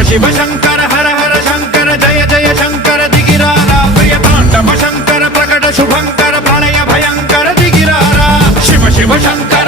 शिव शंकर हर हर शंकर जय जय शंकर दिगिरारा प्रिय तांडव शंकर प्रकट शुभंकर प्रणय भयंकर दिगिरारा शिव शिव शंकर